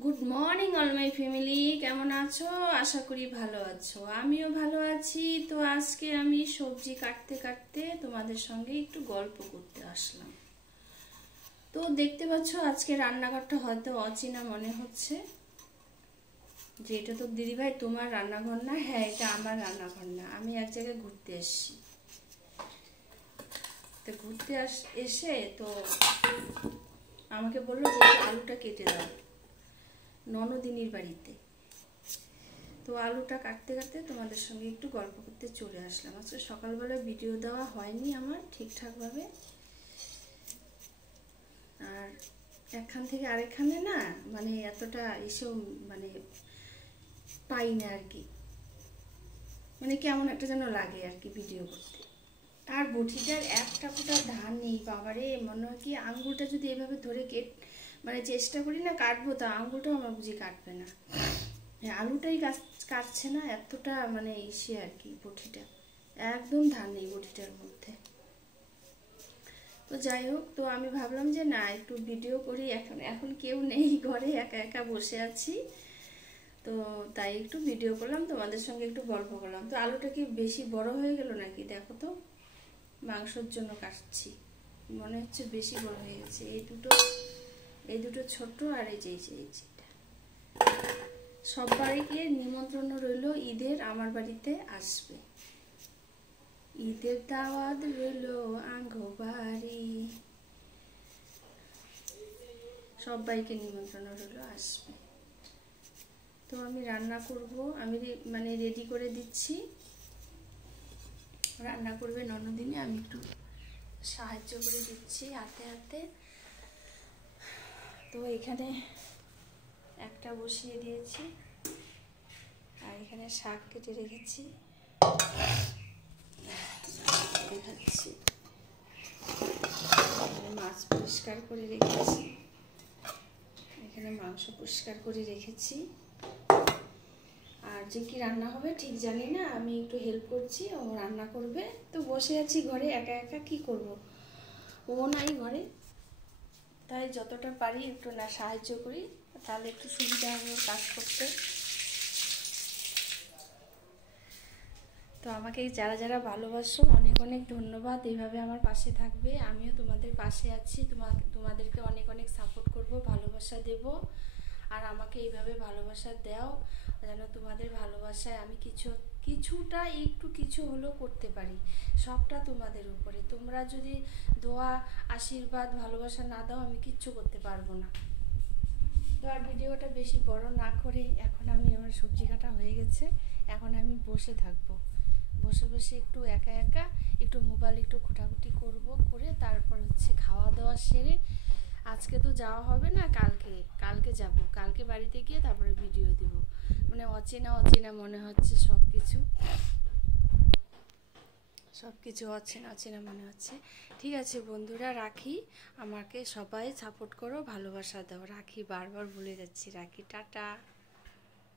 Good morning all my family, কেমন আছো? আশা করি ভালো আছো, আমিও ভালো আছি। তো আজকে আমি সবজি কাটতে কাটতে তোমাদের সঙ্গে একটু গল্প করতে আসলাম। তো দেখতে পাচ্ছ আজকে রান্নাঘরটা হয়তো অচেনা মনে হচ্ছে, যে এটা তো দিদিভাই তোমার রান্নাঘর না। হ্যাঁ, এটা আমার রান্নাঘর না, আমি এক জায়গায় ঘুরতে এসেছি। তো ঘুরতে এসে তো আমাকে বললো যে আলুটা কেটে দাও, ননদিনীর বাড়িতে। তো আলুটা কাটতে কাটতে তোমাদের সঙ্গে একটু গল্প করতে চলে আসলাম। আজকে সকালবেলায় ভিডিও দেওয়া হয়নি আমার ঠিকঠাকভাবে, আর একখান থেকে আরেকখানে না মানে এতটা এসেও মানে পাই না আর কি, মানে কেমন একটা যেন লাগে আর কি ভিডিও করতে। আর বটিটার একটা ফোঁটা ধান নেই বাবারে, মনে হয় কি আঙ্গুলটা যদি এভাবে ধরে মানে চেষ্টা করি না কাটবো, তা আঙ্গুলটাও আমার বুঝি কাটবে না। আলুটাই কাটছে না, এতটা মানে ইসে আর কি, বটিটা একদম ধান নেই বটিটার মধ্যে। তো যাই হোক, তো আমি ভাবলাম যে না একটু ভিডিও করি, এখন কেউ নেই ঘরে, একা একা বসে আছি, তো তাই একটু ভিডিও করলাম, তোমাদের সঙ্গে একটু গল্প করলাম। তো আলুটা কি বেশি বড় হয়ে গেল নাকি? দেখো তো, মাংসর জন্য কাটছি, মনে হচ্ছে বেশি বড় হয়ে গেছে। এই দুটো ছোট, আর এই যে সবাইকে নিমন্ত্রণ রইল ঈদের, আমার বাড়িতে আসবে, ঈদের দাওয়াত রইল আঙ্গো বাড়ি, সবাইকে নিমন্ত্রণ রইল, আসবে। তো আমি রান্না করব, আমি মানে রেডি করে দিচ্ছি, রান্না করবে ননদিনী, আমি একটু সাহায্য করে দিচ্ছি হাতে হাতে। তো এখানে একটা বসিয়ে দিয়েছি, আর এখানে শাক কেটে রেখেছি, দেখাচ্ছি। মাছ পরিষ্কার করে রেখেছি, এখানে মাংস পরিষ্কার করে রেখেছি। আর যে কি রান্না হবে ঠিক জানি না, আমি একটু হেল্প করছি, ও রান্না করবে। তো বসে আছি ঘরে একা একা, কি করব, ও নাই ঘরে, তাই যতটা পারি একটু না সাহায্য করি, তাহলে একটু সুবিধা হবে কাজ করতে। তো আমাকে যারা যারা ভালোবাসো অনেক অনেক ধন্যবাদ, এইভাবে আমার পাশে থাকবে, আমিও তোমাদের পাশে আছি, তোমাদেরকে অনেক অনেক সাপোর্ট করব, ভালোবাসা দেব। আর আমাকে এইভাবে ভালোবাসা দাও, যেন তোমাদের ভালোবাসায় আমি কিছুটা একটু কিছু হলেও করতে পারি। সবটা তোমাদের উপরে, তোমরা যদি দোয়া আশীর্বাদ ভালোবাসা না দাও আমি কিচ্ছু করতে পারবো না। তো আর ভিডিওটা বেশি বড় না করে, এখন আমার সবজি কাটা হয়ে গেছে, এখন আমি বসে থাকবো, বসে বসে একটু একা একা একটু মোবাইল একটু ঘোটাঘুটি করে তারপর হচ্ছে খাওয়া দাওয়া সেরে, আজকে তো যাওয়া হবে না, কালকে যাব, কালকে বাড়িতে গিয়ে তারপরে ভিডিও দিব। মানে অচেনা অচেনা মনে হচ্ছে সব কিছু অচেনা অচেনা মনে হচ্ছে। ঠিক আছে বন্ধুরা, রাখি, আমাকে সবাই সাপোর্ট করো, ভালোবাসা দাও, রাখি, বারবার ভুলে যাচ্ছি, রাখি, টাটা।